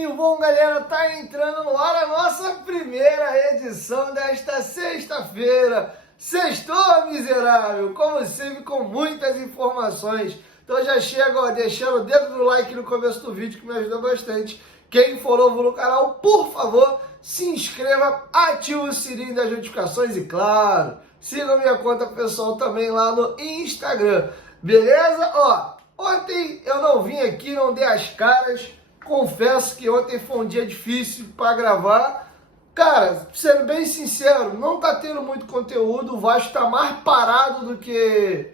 Pedrinho, bom galera, tá entrando no ar a nossa primeira edição desta sexta-feira. Sextou, miserável, como sempre com muitas informações. Então já chega, ó, deixando o dedo no like no começo do vídeo que me ajuda bastante. Quem for novo no canal, por favor, se inscreva, ative o sininho das notificações e claro, siga minha conta pessoal também lá no Instagram, beleza? Ó, ontem eu não vim aqui, não dei as caras. Confesso que ontem foi um dia difícil para gravar. Cara, sendo bem sincero, não tá tendo muito conteúdo. O Vasco tá mais parado do que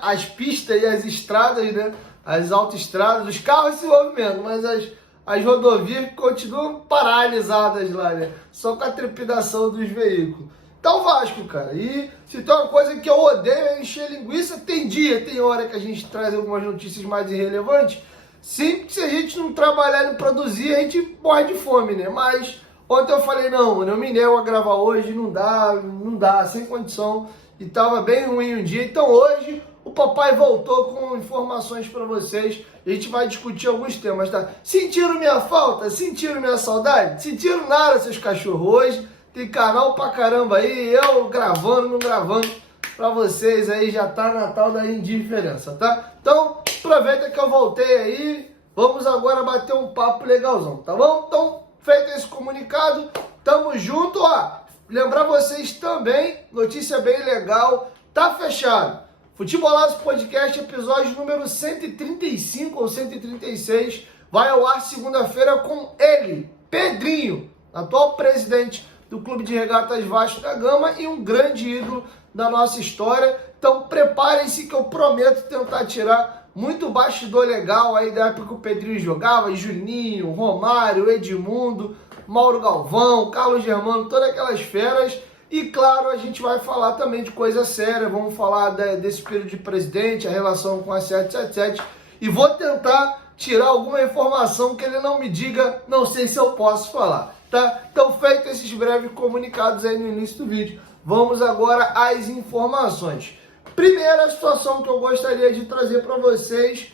as pistas e as estradas, né? As autoestradas, os carros se movimentam, mas as rodovias continuam paralisadas lá, né? Só com a trepidação dos veículos. Então Vasco, cara, e se tem uma coisa que eu odeio é encher linguiça, tem hora que a gente traz algumas notícias mais irrelevantes. Sim, se a gente não trabalhar e produzir, a gente morre de fome, né? Mas ontem eu falei, não, mano, eu me nego a gravar hoje, não dá, sem condição. E tava bem ruim um dia. Então hoje o papai voltou com informações para vocês. A gente vai discutir alguns temas, tá? Sentiram minha falta? Sentiram minha saudade? Sentiram nada, seus cachorros? Hoje tem canal pra caramba aí, eu gravando, não gravando. Pra vocês aí já tá Natal da indiferença, tá? Então, aproveita que eu voltei aí, vamos agora bater um papo legalzão, tá bom? Então, feito esse comunicado, tamo junto, ó. Lembrar vocês também, notícia bem legal, tá fechado. Futebolados Podcast, episódio número 135 ou 136, vai ao ar segunda-feira com ele, Pedrinho, atual presidente do Clube de Regatas Vasco da Gama e um grande ídolo da nossa história. Então preparem-se que eu prometo tentar tirar muito bastidor legal aí da época que o Pedrinho jogava, Juninho, Romário, Edmundo, Mauro Galvão, Carlos Germano, todas aquelas feras. E claro, a gente vai falar também de coisa séria, vamos falar desse período de presidente, a relação com a 777, e vou tentar tirar alguma informação que ele não me diga, não sei se eu posso falar, tá? Então, feito esses breves comunicados aí no início do vídeo, vamos agora às informações. Primeira situação que eu gostaria de trazer para vocês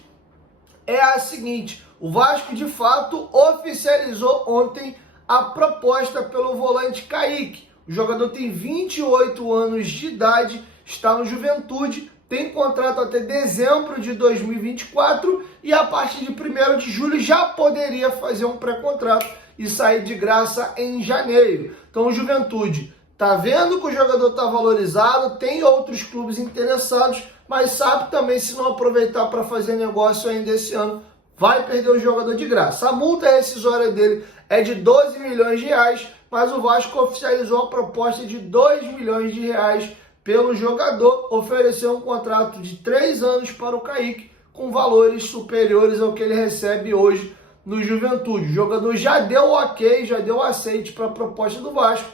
é a seguinte: o Vasco de fato oficializou ontem a proposta pelo volante Kaique. O jogador tem 28 anos de idade, está no Juventude, tem contrato até dezembro de 2024 e a partir de 1º de julho já poderia fazer um pré-contrato e sair de graça em janeiro. Então o Juventude tá vendo que o jogador tá valorizado, tem outros clubes interessados, mas sabe também, se não aproveitar para fazer negócio ainda esse ano, vai perder o jogador de graça. A multa rescisória dele é de 12 milhões de reais, mas o Vasco oficializou a proposta de 2 milhões de reais pelo jogador, ofereceu um contrato de 3 anos para o Kaique, com valores superiores ao que ele recebe hoje no Juventude. O jogador já deu o ok, já deu o aceite para a proposta do Vasco.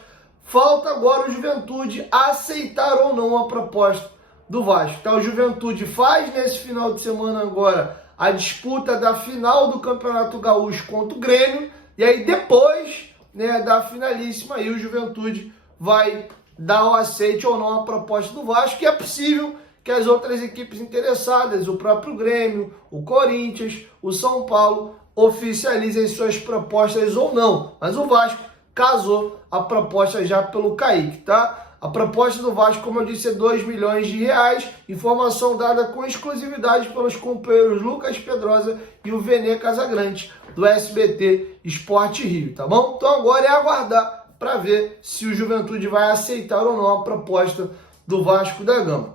Falta agora o Juventude aceitar ou não a proposta do Vasco. Então o Juventude faz nesse final de semana agora a disputa da final do Campeonato Gaúcho contra o Grêmio. E aí depois, né, da finalíssima, aí o Juventude vai dar o aceite ou não a proposta do Vasco. E é possível que as outras equipes interessadas, o próprio Grêmio, o Corinthians, o São Paulo, oficializem suas propostas ou não. Mas o Vasco casou a proposta já pelo Kaique, tá? A proposta do Vasco, como eu disse, é 2 milhões de reais. Informação dada com exclusividade pelos companheiros Lucas Pedrosa e o Vene Casagrande, do SBT Esporte Rio, tá bom? Então agora é aguardar para ver se o Juventude vai aceitar ou não a proposta do Vasco da Gama.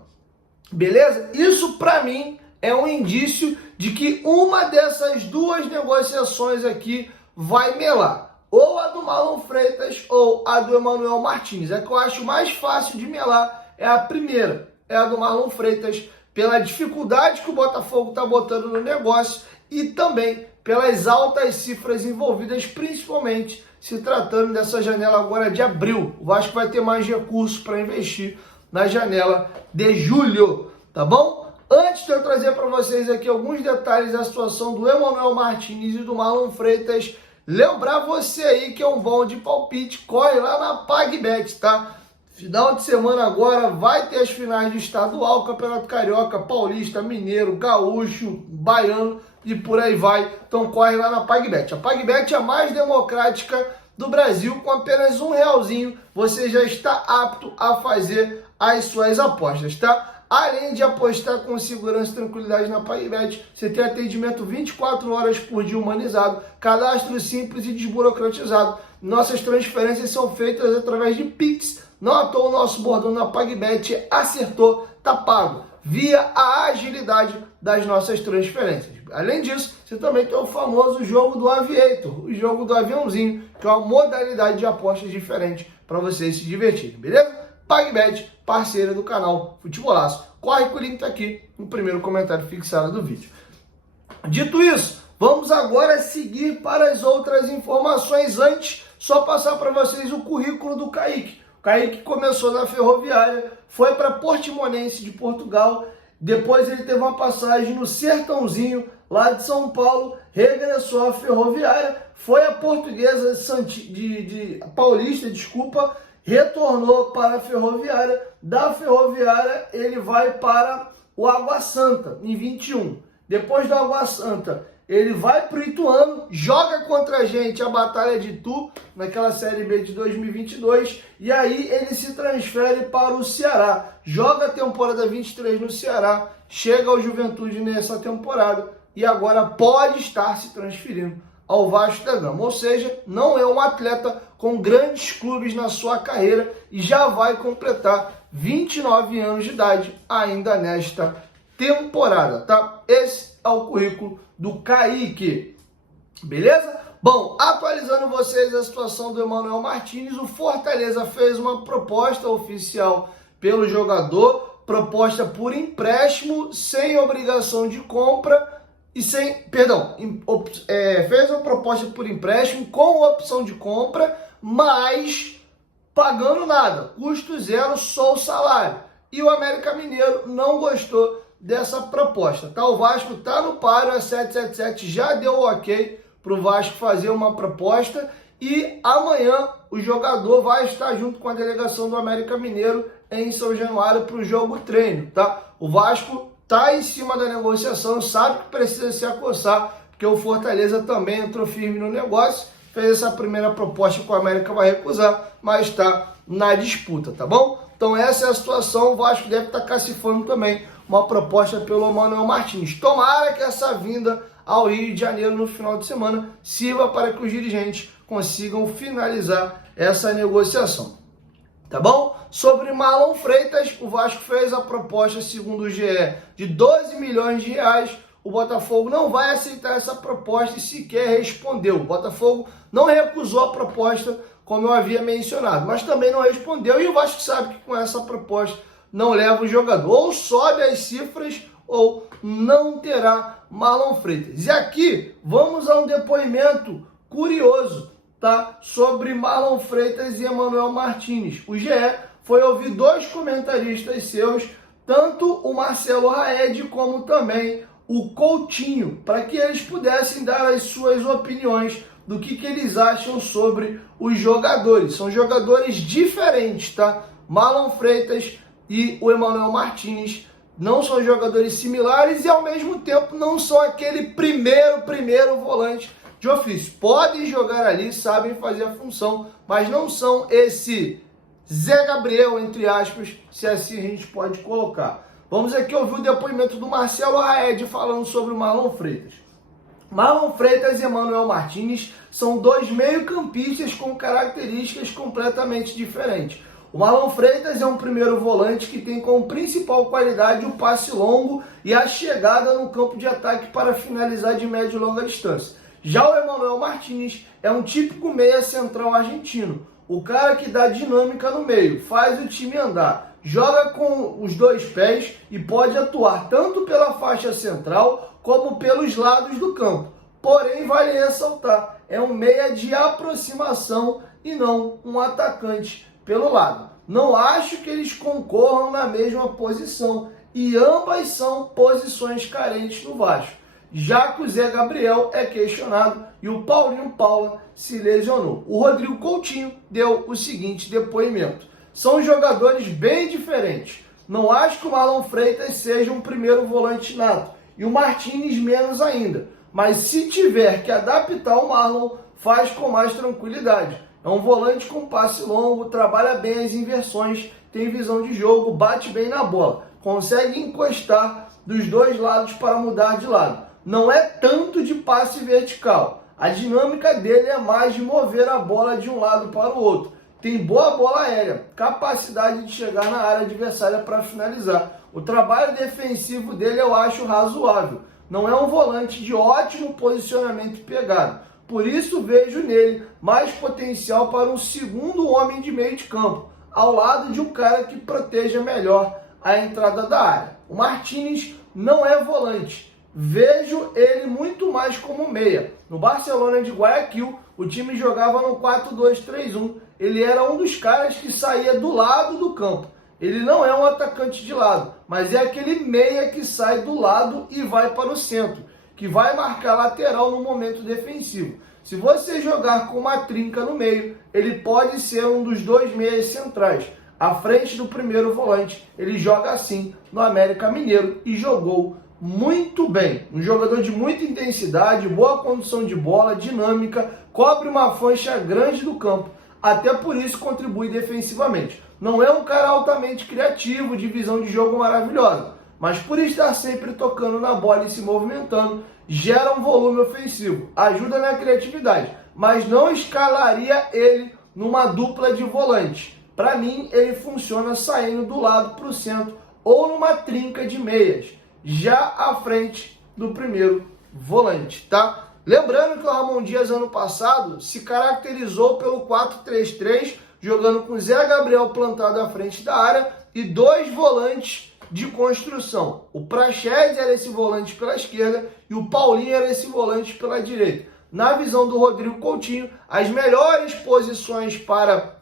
Beleza? Isso para mim é um indício de que uma dessas duas negociações aqui vai melar. Ou a do Marlon Freitas ou a do Emanuel Martins. É que eu acho mais fácil de melar é a primeira, é a do Marlon Freitas, pela dificuldade que o Botafogo está botando no negócio e também pelas altas cifras envolvidas, principalmente se tratando dessa janela agora de abril. O Vasco vai ter mais recursos para investir na janela de julho, tá bom? Antes de eu trazer para vocês aqui alguns detalhes da situação do Emanuel Martins e do Marlon Freitas, lembrar você aí que é um bom de palpite, corre lá na PagBet, tá? Final de semana agora vai ter as finais de estadual, Campeonato Carioca, Paulista, Mineiro, Gaúcho, Baiano e por aí vai. Então corre lá na PagBet. A PagBet é a mais democrática do Brasil, com apenas R$1 você já está apto a fazer as suas apostas, tá? Além de apostar com segurança e tranquilidade na PagBet, você tem atendimento 24 horas por dia humanizado, cadastro simples e desburocratizado. Nossas transferências são feitas através de Pix. Não à toa o nosso bordão na PagBet é acertou, tá pago, via a agilidade das nossas transferências. Além disso, você também tem o famoso jogo do Aviator, o jogo do aviãozinho, que é uma modalidade de apostas diferente para vocês se divertirem, beleza? PagBet, parceira do canal Futebolaço. Corre que o link tá aqui no primeiro comentário fixado do vídeo. Dito isso, vamos agora seguir para as outras informações. Antes, só passar para vocês o currículo do Kaique. O Kaique começou na Ferroviária, foi para Portimonense de Portugal, depois ele teve uma passagem no Sertãozinho, lá de São Paulo, regressou à Ferroviária, foi à Portuguesa Paulista, retornou para a Ferroviária. Da Ferroviária ele vai para o Água Santa, em 21. Depois do Água Santa, ele vai para o Ituano, joga contra a gente a Batalha de Itu, naquela Série B de 2022, e aí ele se transfere para o Ceará. Joga a temporada 23 no Ceará, chega ao Juventude nessa temporada, e agora pode estar se transferindo ao Vasco da Gama. Ou seja, não é um atleta com grandes clubes na sua carreira e já vai completar 29 anos de idade ainda nesta temporada, tá? Esse é o currículo do Kaique, beleza? Bom, atualizando vocês a situação do Emmanuel Martins, o Fortaleza fez uma proposta oficial pelo jogador, proposta por empréstimo, sem obrigação de compra, fez uma proposta por empréstimo com opção de compra, mas pagando nada, custo zero, só o salário. E o América Mineiro não gostou dessa proposta, tá? O Vasco tá no páreo, a 777 já deu o ok para o Vasco fazer uma proposta e amanhã o jogador vai estar junto com a delegação do América Mineiro em São Januário para o jogo treino, tá? O Vasco tá em cima da negociação, sabe que precisa se acossar, porque o Fortaleza também entrou firme no negócio, fez essa primeira proposta que o América vai recusar, mas está na disputa, tá bom? Então essa é a situação, o Vasco deve estar cacifando também uma proposta pelo Emmanuel Martins. Tomara que essa vinda ao Rio de Janeiro no final de semana sirva para que os dirigentes consigam finalizar essa negociação. Tá bom? Sobre Marlon Freitas, o Vasco fez a proposta, segundo o GE, de 12 milhões de reais. O Botafogo não vai aceitar essa proposta e sequer respondeu. O Botafogo não recusou a proposta, como eu havia mencionado, mas também não respondeu. E o Vasco sabe que com essa proposta não leva o jogador. Ou sobe as cifras ou não terá Marlon Freitas. E aqui vamos a um depoimento curioso, tá? Sobre Marlon Freitas e Emmanuel Martins. O GE foi ouvir dois comentaristas seus, tanto o Marcelo Raed como também o Coutinho, para que eles pudessem dar as suas opiniões do que eles acham sobre os jogadores. São jogadores diferentes, tá? Marlon Freitas e o Emmanuel Martins não são jogadores similares e ao mesmo tempo não são aquele primeiro volante de ofício. Podem jogar ali, sabem fazer a função, mas não são esse Zé Gabriel, entre aspas, se assim a gente pode colocar. Vamos aqui ouvir o depoimento do Marcelo Raed falando sobre o Marlon Freitas. Marlon Freitas e Emmanuel Martins são dois meio-campistas com características completamente diferentes. O Marlon Freitas é um primeiro volante que tem como principal qualidade o passe longo e a chegada no campo de ataque para finalizar de média e longa distância. Já o Emmanuel Martins é um típico meia central argentino, o cara que dá dinâmica no meio, faz o time andar, joga com os dois pés e pode atuar tanto pela faixa central como pelos lados do campo. Porém, vale ressaltar, é um meia de aproximação e não um atacante pelo lado. Não acho que eles concorram na mesma posição e ambas são posições carentes no Vasco, já que o Zé Gabriel é questionado e o Paulinho Paula se lesionou. O Rodrigo Coutinho deu o seguinte depoimento. São jogadores bem diferentes. Não acho que o Marlon Freitas seja um primeiro volante nato e o Martínez menos ainda. Mas se tiver que adaptar o Marlon, faz com mais tranquilidade. É um volante com passe longo, trabalha bem as inversões, tem visão de jogo, bate bem na bola. Consegue encostar dos dois lados para mudar de lado. Não é tanto de passe vertical. A dinâmica dele é mais de mover a bola de um lado para o outro. Tem boa bola aérea, capacidade de chegar na área adversária para finalizar. O trabalho defensivo dele eu acho razoável. Não é um volante de ótimo posicionamento e pegada. Por isso vejo nele mais potencial para um segundo homem de meio de campo, ao lado de um cara que proteja melhor a entrada da área. O Martínez não é volante. Vejo ele muito mais como meia. No Barcelona de Guayaquil, o time jogava no 4-2-3-1. Ele era um dos caras que saía do lado do campo. Ele não é um atacante de lado, mas é aquele meia que sai do lado e vai para o centro, que vai marcar lateral no momento defensivo. Se você jogar com uma trinca no meio, ele pode ser um dos dois meias centrais. À frente do primeiro volante, ele joga assim no América Mineiro e jogou muito bem. Um jogador de muita intensidade, boa condução de bola, dinâmica, cobre uma faixa grande do campo. Até por isso contribui defensivamente. Não é um cara altamente criativo, de visão de jogo maravilhosa, mas por estar sempre tocando na bola e se movimentando, gera um volume ofensivo, ajuda na criatividade, mas não escalaria ele numa dupla de volantes. Para mim, ele funciona saindo do lado para o centro ou numa trinca de meias, já à frente do primeiro volante, tá? Lembrando que o Ramon Dias, ano passado, se caracterizou pelo 4-3-3, jogando com Zé Gabriel plantado à frente da área e dois volantes de construção. O Praxedes era esse volante pela esquerda e o Paulinho era esse volante pela direita. Na visão do Rodrigo Coutinho, as melhores posições para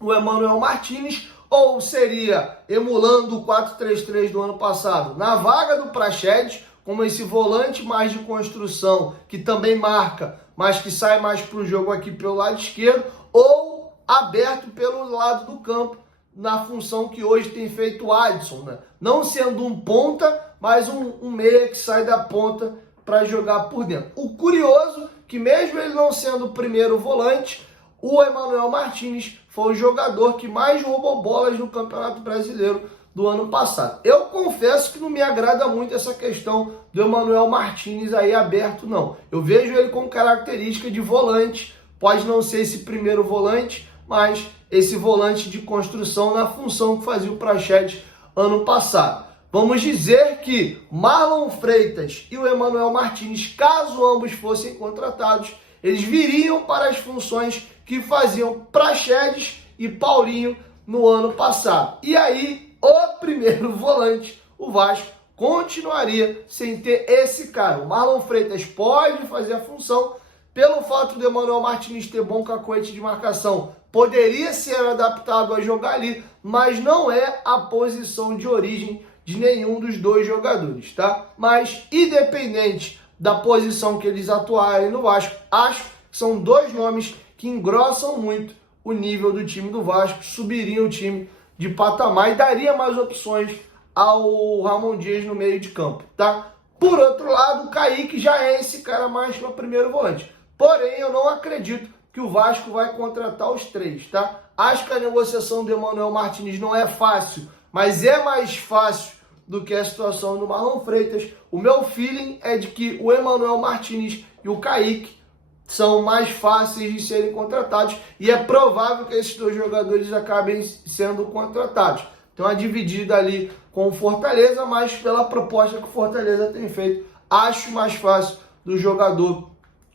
o Emmanuel Martínez ou seria, emulando o 4-3-3 do ano passado, na vaga do Praxedes, como esse volante mais de construção, que também marca, mas que sai mais para o jogo aqui pelo lado esquerdo, ou aberto pelo lado do campo, na função que hoje tem feito o Adson, né? Não sendo um ponta, mas um meia que sai da ponta para jogar por dentro. O curioso, que mesmo ele não sendo o primeiro volante, o Emmanuel Martínez foi o jogador que mais roubou bolas no Campeonato Brasileiro do ano passado. Eu confesso que não me agrada muito essa questão do Emmanuel Martínez aí aberto, não. Eu vejo ele com característica de volante, pode não ser esse primeiro volante, mas esse volante de construção na função que fazia o Praxedes ano passado. Vamos dizer que Marlon Freitas e o Emmanuel Martínez, caso ambos fossem contratados, eles viriam para as funções que faziam Praxedes e Paulinho no ano passado. E aí, o primeiro volante, o Vasco, continuaria sem ter esse cara. O Marlon Freitas pode fazer a função, pelo fato do Emmanuel Martínez ter bom cacoete de marcação, poderia ser adaptado a jogar ali, mas não é a posição de origem de nenhum dos dois jogadores, tá? Mas, independente da posição que eles atuarem no Vasco, acho que são dois nomes que engrossam muito o nível do time do Vasco, subiriam o time de patamar e daria mais opções ao Ramon Dias no meio de campo, tá? Por outro lado, o Kaique já é esse cara mais para primeiro volante. Porém, eu não acredito que o Vasco vai contratar os três, tá? Acho que a negociação do Emmanuel Martínez não é fácil, mas é mais fácil do que a situação do Marlon Freitas. O meu feeling é de que o Emmanuel Martínez e o Kaique são mais fáceis de serem contratados e é provável que esses dois jogadores acabem sendo contratados. Então, a dividida ali com o Fortaleza, mas pela proposta que o Fortaleza tem feito, acho mais fácil do jogador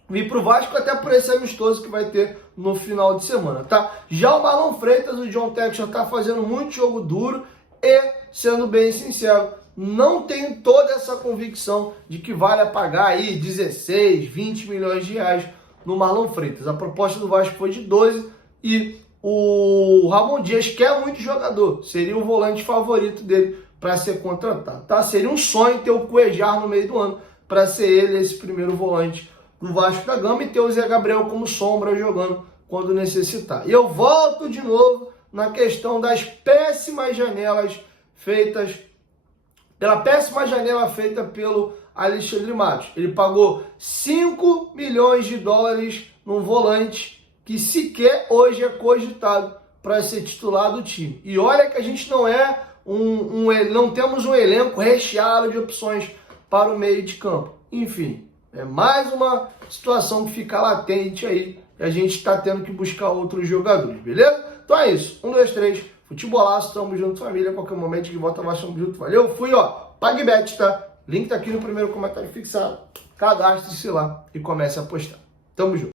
vir para o Vasco, até por esse amistoso que vai ter no final de semana, tá? Já o Marlon Freitas, o John Textor está fazendo muito jogo duro e, sendo bem sincero, não tenho toda essa convicção de que vale pagar aí 16, 20 milhões de reais no Marlon Freitas. A proposta do Vasco foi de 12 e o Ramon Dias quer muito jogador, seria o volante favorito dele para ser contratado, tá? Seria um sonho ter o Cuejar no meio do ano para ser ele esse primeiro volante do Vasco da Gama e ter o Zé Gabriel como sombra jogando quando necessitar. E eu volto de novo na questão das péssimas janelas feitas, pela péssima janela feita pelo Alexandre Matos. Ele pagou 5 milhões de dólares num volante que sequer hoje é cogitado para ser titular do time. E olha que a gente não é não temos um elenco recheado de opções para o meio de campo. Enfim, é mais uma situação que fica latente aí e a gente está tendo que buscar outros jogadores, beleza? Então é isso. 1, 2, 3. Futebolaço, tamo junto, família. Qualquer momento que volta, nós tamo junto. Valeu, fui, ó. PagBet, tá? Link tá aqui no primeiro comentário fixado. Cadastre-se lá e comece a apostar. Tamo junto.